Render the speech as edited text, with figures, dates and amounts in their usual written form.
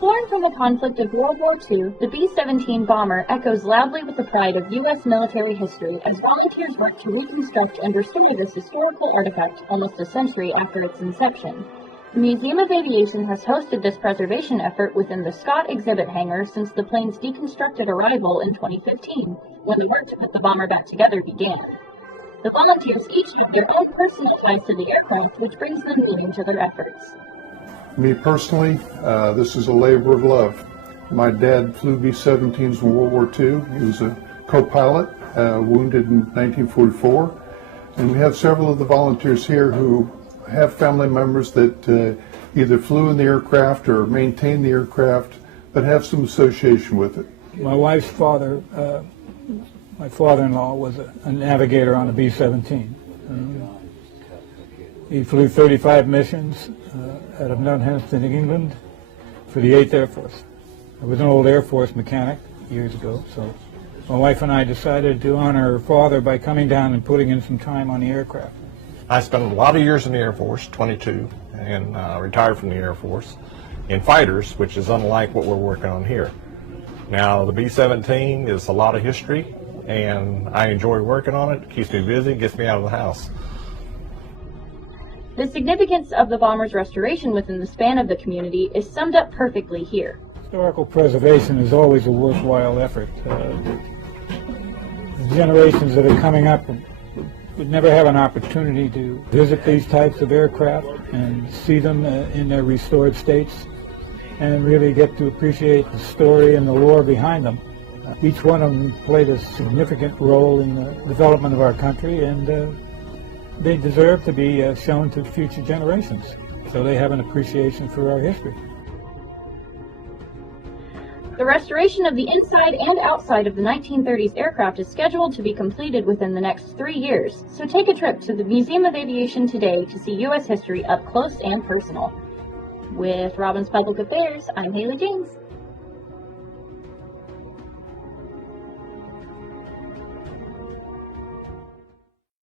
Born from the conflict of World War II, the B-17 bomber echoes loudly with the pride of U.S. military history as volunteers work to reconstruct and restore this historical artifact almost a century after its inception. The Museum of Aviation has hosted this preservation effort within the Scott Exhibit Hangar since the plane's deconstructed arrival in 2015, when the work to put the bomber back together began. The volunteers each have their own personal ties to the aircraft, which brings them meaning to their efforts. Me personally, this is a labor of love. My dad flew B-17s in World War II. He was a co-pilot, wounded in 1944. And we have several of the volunteers here who have family members that either flew in the aircraft or maintain the aircraft, but have some association with it. My wife's father, my father-in-law, was a navigator on a B-17. He flew 35 missions out of Northampton, England, for the 8th Air Force. I was an old Air Force mechanic years ago, so my wife and I decided to honor her father by coming down and putting in some time on the aircraft. I spent a lot of years in the Air Force, 22, and retired from the Air Force in fighters, which is unlike what we're working on here. Now, the B-17 is a lot of history, and I enjoy working on it. It keeps me busy, gets me out of the house. The significance of the bomber's restoration within the span of the community is summed up perfectly here. Historical preservation is always a worthwhile effort. The generations that are coming up would never have an opportunity to visit these types of aircraft and see them in their restored states and really get to appreciate the story and the lore behind them. Each one of them played a significant role in the development of our country, and they deserve to be shown to future generations so they have an appreciation for our history. The restoration of the inside and outside of the 1930s aircraft is scheduled to be completed within the next 3 years, so take a trip to the Museum of Aviation today to see U.S. history up close and personal. With Robbins Public Affairs, I'm Haley James.